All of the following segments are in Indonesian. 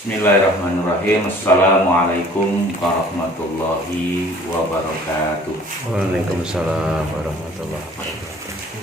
Bismillahirrahmanirrahim. Assalamualaikum warahmatullahi wabarakatuh. Waalaikumsalam warahmatullahi wabarakatuh.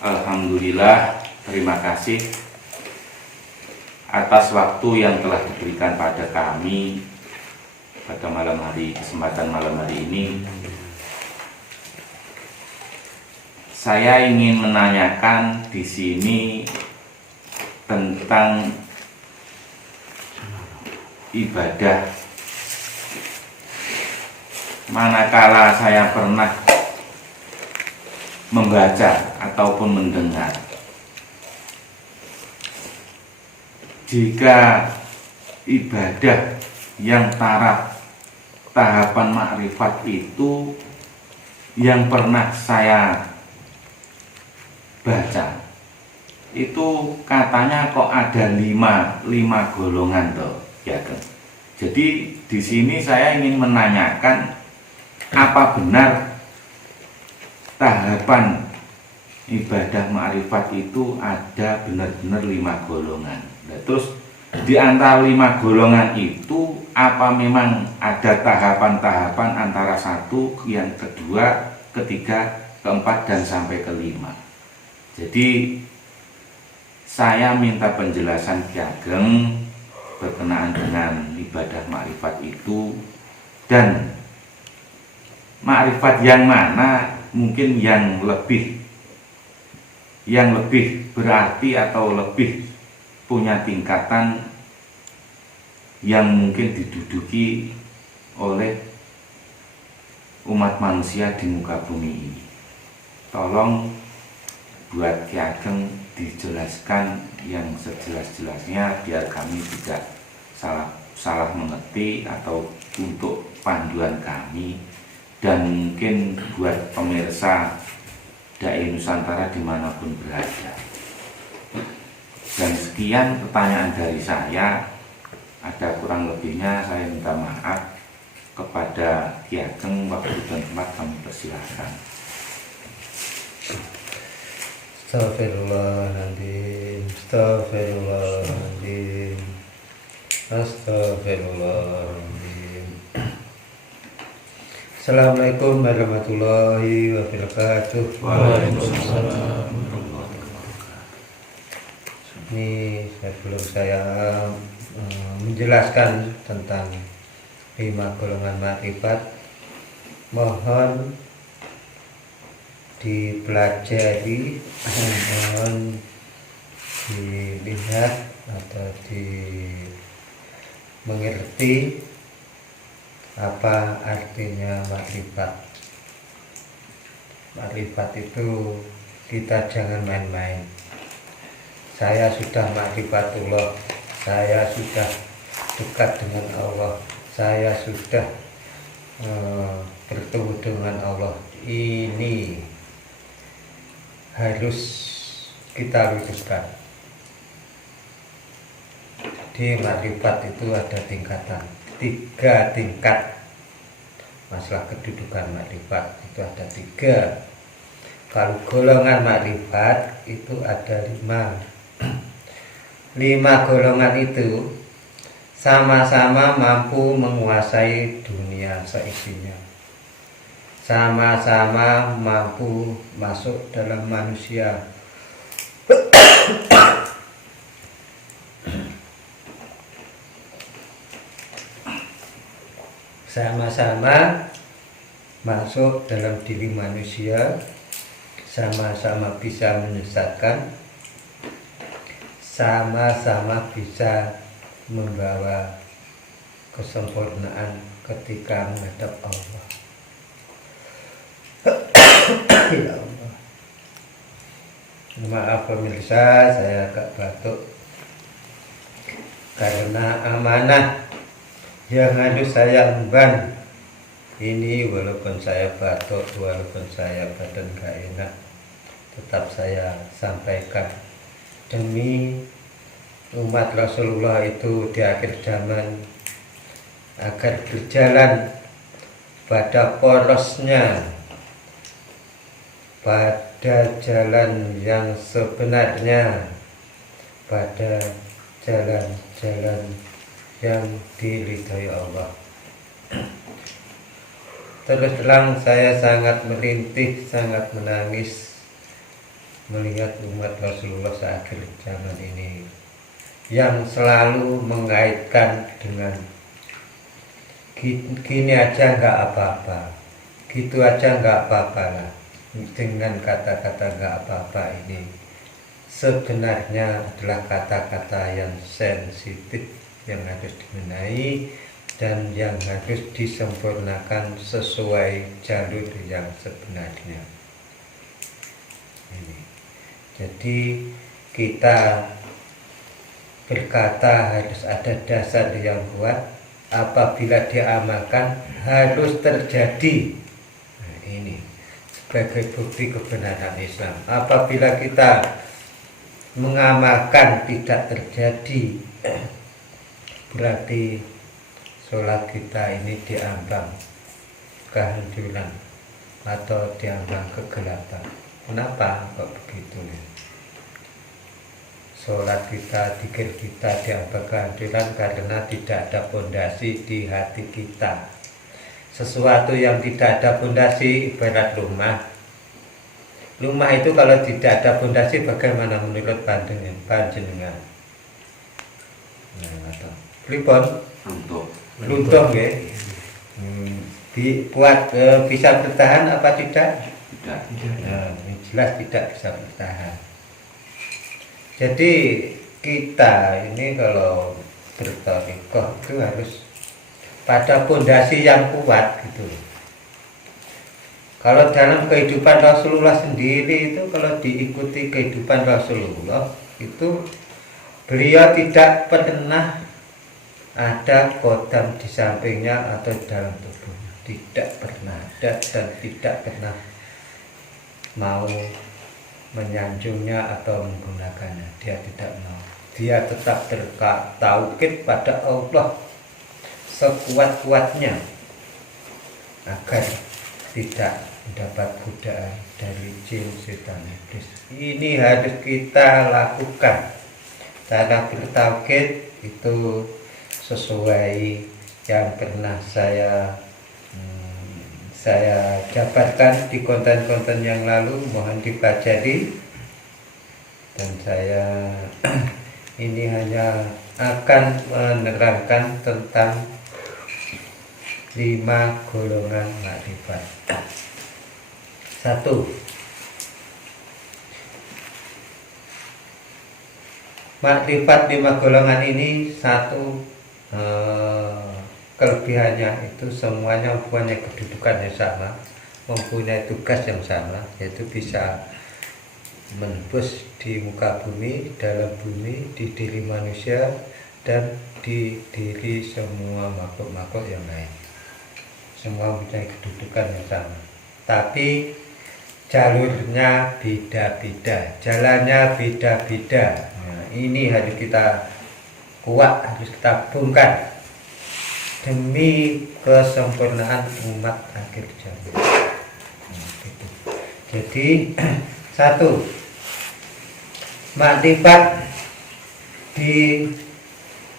Alhamdulillah, terima kasih atas waktu yang telah diberikan pada kami pada kesempatan malam hari ini. Saya ingin menanyakan di sini tentang ibadah. Manakala saya pernah membaca ataupun mendengar, jika ibadah yang tahapan makrifat itu yang pernah saya baca, itu katanya kok ada lima golongan toh. Ya kan? Jadi di sini saya ingin menanyakan, apa benar tahapan ibadah ma'rifat itu ada benar-benar 5 golongan? Nah, terus di antara 5 golongan itu apa memang ada tahapan-tahapan antara satu, yang kedua, ketiga, keempat, dan sampai kelima? Jadi saya minta penjelasan Ki Ageng berkenaan dengan ibadah makrifat itu, dan makrifat yang mana mungkin yang lebih berarti atau lebih punya tingkatan yang mungkin diduduki oleh umat manusia di muka bumi ini. Tolong buat Ki Ageng dijelaskan yang sejelas-jelasnya biar kami tidak salah mengerti, atau untuk panduan kami dan mungkin buat pemirsa Dai Nusantara dimanapun berada. Dan sekian pertanyaan dari saya. Ada kurang lebihnya saya minta maaf kepada Ki Ageng. Waktu dan tempat kami persilahkan. Astagfirullahaladzim, astagfirullahaladzim, astagfirullahaladzim. Assalamualaikum warahmatullahi wabarakatuh. Waalaikumsalam. Ini sebelum saya menjelaskan tentang 5 golongan makrifat, mohon dipelajari, mohon dilihat atau mengerti apa artinya makrifat. Makrifat itu kita jangan main-main. Saya sudah makrifatullah, saya sudah dekat dengan Allah, saya sudah bertemu dengan Allah. Ini harus kita wujudkan. Di makrifat itu ada tingkatan, 3 tingkat. Masalah kedudukan makrifat itu ada 3. Kalau golongan makrifat itu ada 5. 5 golongan itu sama-sama mampu menguasai dunia seisinya, sama-sama mampu masuk dalam manusia, sama-sama masuk dalam diri manusia, sama-sama bisa menyesatkan, sama-sama bisa membawa kesempurnaan ketika menghadap Allah. Ya Allah, maaf pemirsa, saya agak batuk karena amanah yang harus saya emban ini. Walaupun saya batuk, walaupun saya badan gak enak, tetap saya sampaikan demi umat Rasulullah itu di akhir zaman, agar berjalan pada porosnya, pada jalan yang sebenarnya, pada jalan-jalan yang diridhoi Allah. Terus terang saya sangat merintih, sangat menangis melihat umat Rasulullah seakhir zaman ini yang selalu mengaitkan dengan gini aja nggak apa-apa, gitu aja nggak apa-apa lah. Dengan kata-kata nggak apa-apa ini sebenarnya adalah kata-kata yang sensitif yang harus dibenahi dan yang harus disempurnakan sesuai jalur yang sebenarnya. Ini. Jadi kita berkata harus ada dasar yang kuat, apabila diamalkan harus terjadi. Nah, ini sebagai bukti kebenaran Islam. Apabila kita mengamalkan tidak terjadi, berarti sholat kita ini diambang kehancuran atau diambang kegelapan. Kenapa kok begitu ya? Sholat kita, zikir kita diambang kehancuran karena tidak ada fondasi di hati kita. Sesuatu yang tidak ada fondasi ibarat rumah. Rumah itu kalau tidak ada fondasi bagaimana menurut panjenengan? Nah, atau pripun? Runtuh ya. Buat bisa bertahan apa tidak? Tidak. Nah, jelas tidak bisa bertahan. Jadi kita ini kalau berthariqah itu harus pada fondasi yang kuat gitu. Kalau dalam kehidupan Rasulullah sendiri itu, kalau diikuti kehidupan Rasulullah itu, beliau tidak pernah ada kodam di sampingnya atau dalam tubuhnya, tidak pernah ada dan tidak pernah mau menyanjungnya atau menggunakannya. Dia tidak mau. Dia tetap bertauhid pada Allah sekuat-kuatnya agar tidak mendapat godaan dari jin, setan, iblis. Ini harus kita lakukan. Cara bertauhid itu sesuai yang pernah saya jabarkan di konten-konten yang lalu, mohon dipelajari. Dan saya ini hanya akan menerangkan tentang 5 golongan makrifat. 1. Makrifat 5 golongan ini, satu kelebihannya itu semuanya mempunyai kedudukan yang sama, mempunyai tugas yang sama, yaitu bisa menembus di muka bumi, dalam bumi, di diri manusia, dan di diri semua makhluk-makhluk yang lain. Semua mempunyai kedudukan yang sama, tapi jalurnya beda-beda, jalannya beda-beda. Nah, ini harus kita kuat, harus kita bongkar demi kesempurnaan umat akhir zaman. Nah, gitu. Jadi 1. Makrifat di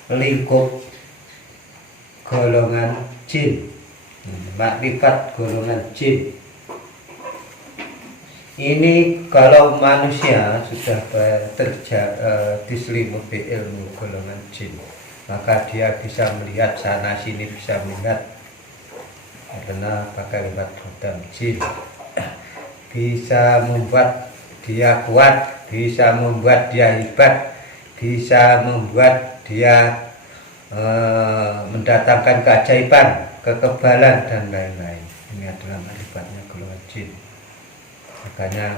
lingkup golongan jin. Makrifat golongan jin ini, kalau manusia sudah diselimuti ilmu golongan jin, maka dia bisa melihat sana sini, bisa melihat karena pakai lewat kodam jin, bisa membuat dia kuat, bisa membuat dia hebat, bisa membuat dia mendatangkan keajaiban, kekebalan, dan lain-lain. Ini adalah makrifatnya golongan jin. Makanya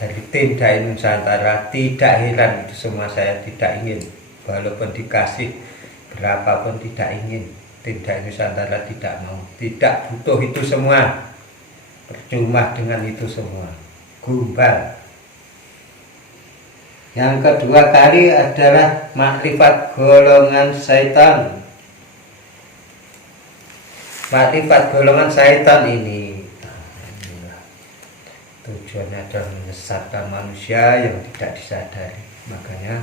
dari tim Dai Nusantara tidak heran, itu semua saya tidak ingin, walaupun dikasih berapapun tidak ingin. Tim Dai Nusantara tidak mau, tidak butuh itu semua, percuma dengan itu semua, gumbal. Yang kedua kali adalah makrifat golongan syaitan. Makrifat golongan syaitan ini tujuannya adalah menyesatkan manusia yang tidak disadari. Makanya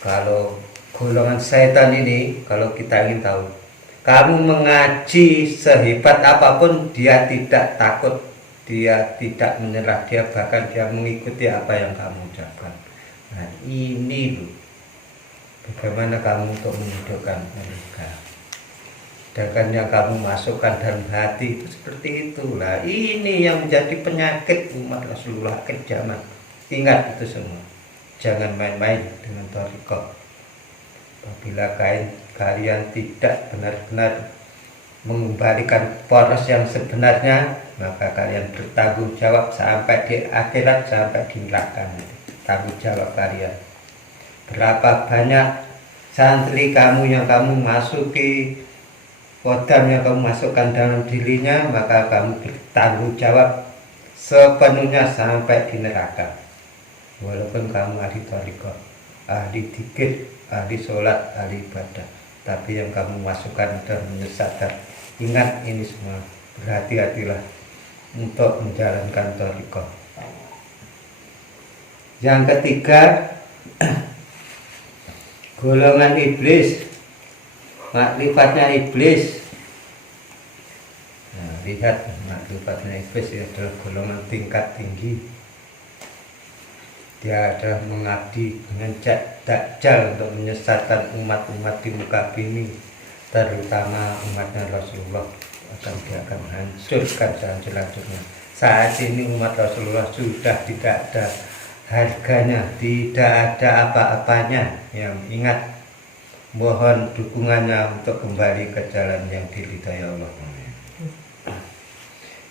Kalau golongan setan ini, kalau kita ingin tahu, kamu mengaji sehebat apapun, dia tidak takut, dia tidak menyerah, dia bahkan dia mengikuti apa yang kamu ucapkan. Nah ini loh, bagaimana kamu untuk menghidupkan mereka. Sedangkan yang kamu masukkan dalam hati itu seperti itulah. Ini yang menjadi penyakit umat Rasulullah akhir zaman. Ingat itu semua. Jangan main-main dengan thariqah. Apabila kalian tidak benar-benar mengembalikan poros yang sebenarnya, maka kalian bertanggung jawab sampai di akhirat, sampai di neraka. Tanggung jawab kalian. Berapa banyak santri kamu yang kamu masuki, kodam yang kamu masukkan dalam dirinya, maka kamu bertanggung jawab sepenuhnya sampai di neraka. Walaupun kamu ahli thariqah, ahli dzikir, ahli sholat, ahli ibadah, tapi yang kamu masukkan dan menyesatkan, ingat ini semua, berhati-hatilah untuk menjalankan thariqah. Yang ketiga, golongan iblis, makrifatnya iblis. Nah, lihat makrifatnya iblis adalah golongan tingkat tinggi. Dia adalah mengabdi dengan dajjal untuk menyesatkan umat-umat di muka bumi, terutama umatnya Rasulullah. Dia akan hancurkan sehancur-hancurnya. Saat ini umat Rasulullah sudah tidak ada harganya, tidak ada apa-apanya. Yang ingat, mohon dukungannya untuk kembali ke jalan yang diridhai Allah.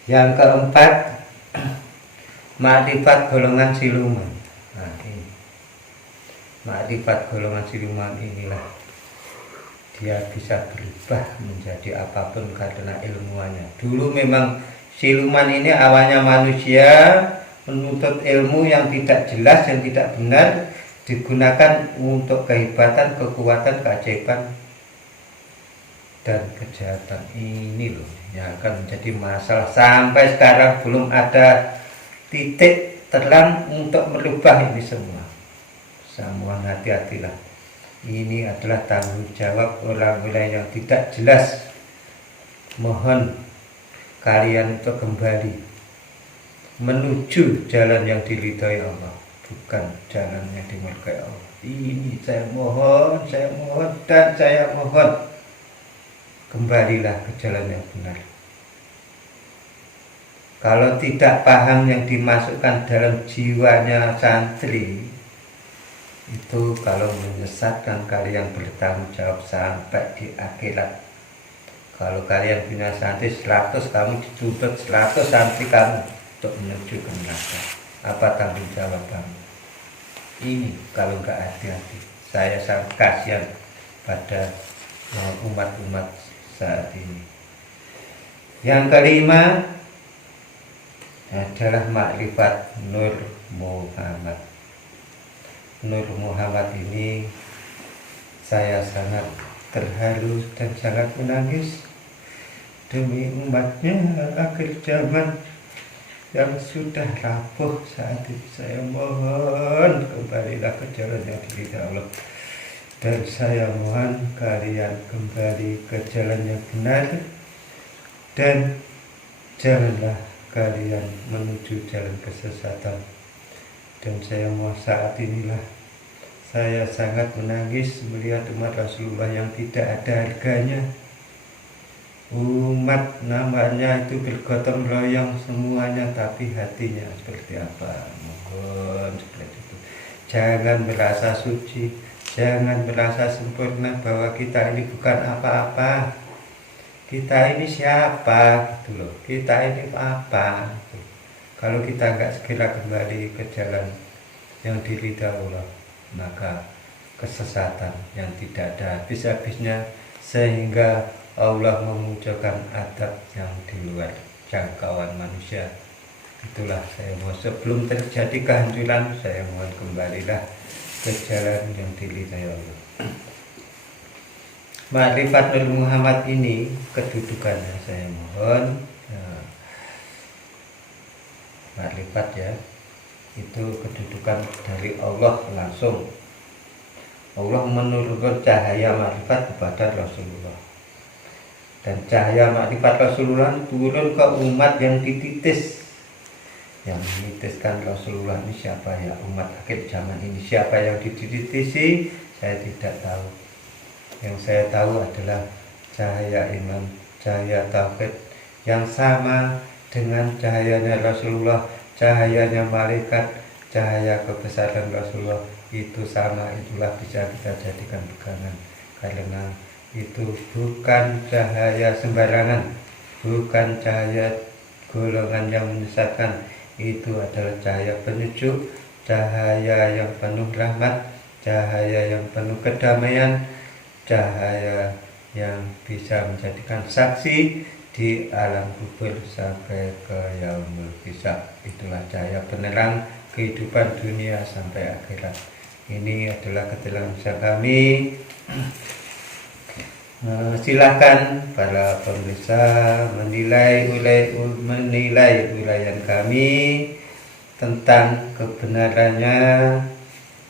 Yang keempat, makrifat golongan siluman. Nah, ini makrifat golongan siluman inilah dia bisa berubah menjadi apapun karena ilmuannya. Dulu memang siluman ini awalnya manusia menuntut ilmu yang tidak jelas, yang tidak benar, digunakan untuk kehebatan, kekuatan, keajaiban, dan kejahatan. Ini loh yang akan menjadi masalah. Sampai sekarang belum ada titik terang untuk merubah ini semua. Semua hati-hatilah. Ini adalah tanggung jawab orang-orang yang tidak jelas. Mohon kalian untuk kembali menuju jalan yang diridhai Allah, bukan jalan yang dimurkai Allah. Ini saya mohon, dan saya mohon, kembalilah ke jalan yang benar. Kalau tidak paham yang dimasukkan dalam jiwanya santri, itu kalau menyesatkan kalian bertanggung jawab sampai di akhirat. Kalau kalian punya santri 100, kamu dituntut 100 santri kamu untuk menuju ke neraka. Apa tanggung jawab kamu? Ini kalau nggak hati-hati, saya sangat kasihan pada umat-umat saat ini. Yang kelima adalah makrifat Nur Muhammad. Nur Muhammad ini saya sangat terharu dan sangat menangis demi umatnya akhir zaman yang sudah rapuh saat ini. Saya mohon kembalilah ke jalan yang diridhai Allah, dan saya mohon kalian kembali ke jalan yang benar, dan janganlah kalian menuju jalan kesesatan. Dan saya mohon, saat inilah saya sangat menangis melihat umat Rasulullah yang tidak ada harganya. Umat namanya itu bergotong royong semuanya, tapi hatinya seperti apa? Mohon seperti itu. Jangan merasa suci, jangan merasa sempurna bahwa kita ini bukan apa-apa. Kita ini siapa gitu loh, kita ini apa gitu. Kalau kita nggak segera kembali ke jalan yang diridhai Allah, maka kesesatan yang tidak ada habis-habisnya, sehingga Allah memunculkan adab yang di luar jangkauan manusia. Itulah saya mohon, sebelum terjadi kehancuran, saya mohon kembalilah ke jalan yang diridhai Allah. Makrifat Nur Muhammad ini kedudukannya saya mohon, makrifat ya, itu kedudukan dari Allah langsung. Allah menurunkan cahaya makrifat kepada Rasulullah. Dan cahaya makrifat Rasulullah turun ke umat yang dititis. Yang menitiskan Rasulullah ini siapa ya? Umat akhir zaman ini siapa yang dititisi? Saya tidak tahu. Yang saya tahu adalah cahaya iman, cahaya tauhid yang sama dengan cahayanya Rasulullah, cahayanya malaikat, cahaya kebesaran Rasulullah itu sama, itulah bisa kita jadikan pegangan, karena itu bukan cahaya sembarangan, bukan cahaya golongan yang menyesatkan. Itu adalah cahaya penyujuk, cahaya yang penuh rahmat, cahaya yang penuh kedamaian, cahaya yang bisa menjadikan saksi di alam kubur sampai ke yaumul hisab. Itulah cahaya penerang kehidupan dunia sampai akhirat. Ini adalah keterangan kami. Silakan para pemirsa menilai uraian kami tentang kebenarannya,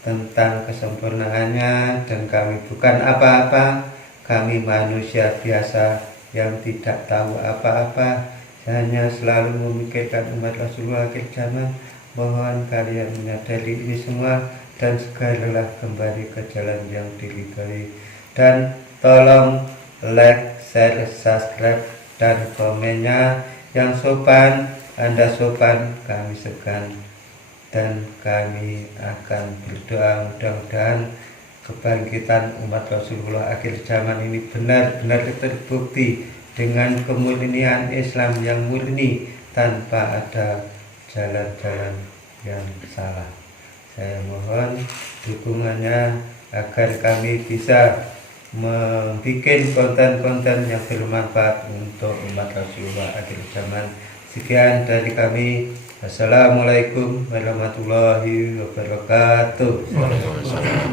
tentang kesempurnaannya, dan kami bukan apa-apa. Kami manusia biasa yang tidak tahu apa-apa, hanya selalu memikirkan umat Rasulullah akhir zaman. Mohon kalian menyadari ini semua dan segeralah kembali ke jalan yang diridhoi. Dan tolong like, share, subscribe, dan komennya yang sopan. Anda sopan, kami segan, dan kami akan berdoa mudah-mudahan kebangkitan umat Rasulullah akhir zaman ini benar-benar terbukti dengan kemurnian Islam yang murni tanpa ada jalan-jalan yang salah. Saya mohon dukungannya agar kami bisa membuat konten-konten yang bermanfaat untuk umat Rasulullah akhir zaman. Sekian dari kami. Assalamualaikum warahmatullahi wabarakatuh.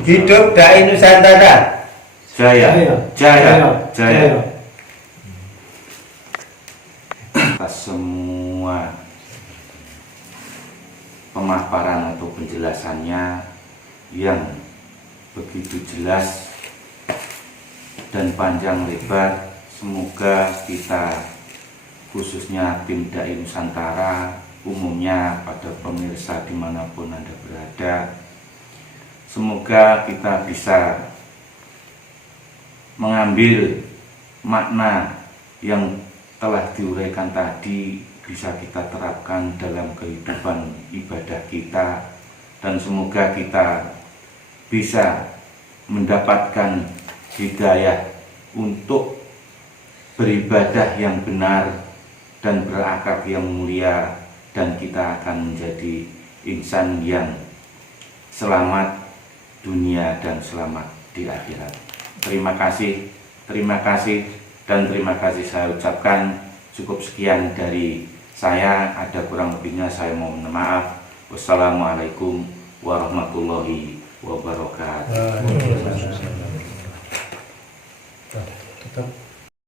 Hidup Dai Nusantara. Jaya, jaya, jaya. Atas semua pemaparan atau penjelasannya yang begitu jelas dan panjang lebar, semoga kita khususnya tim Dai Nusantara, umumnya pada pemirsa dimanapun Anda berada, semoga kita bisa mengambil makna yang telah diuraikan tadi, bisa kita terapkan dalam kehidupan ibadah kita, dan semoga kita bisa mendapatkan hidayah untuk beribadah yang benar dan berakhlak yang mulia, dan kita akan menjadi insan yang selamat dunia dan selamat di akhirat. Terima kasih, dan terima kasih saya ucapkan. Cukup sekian dari saya, ada kurang lebihnya saya mohon maaf. Wassalamualaikum warahmatullahi wabarakatuh. Tetap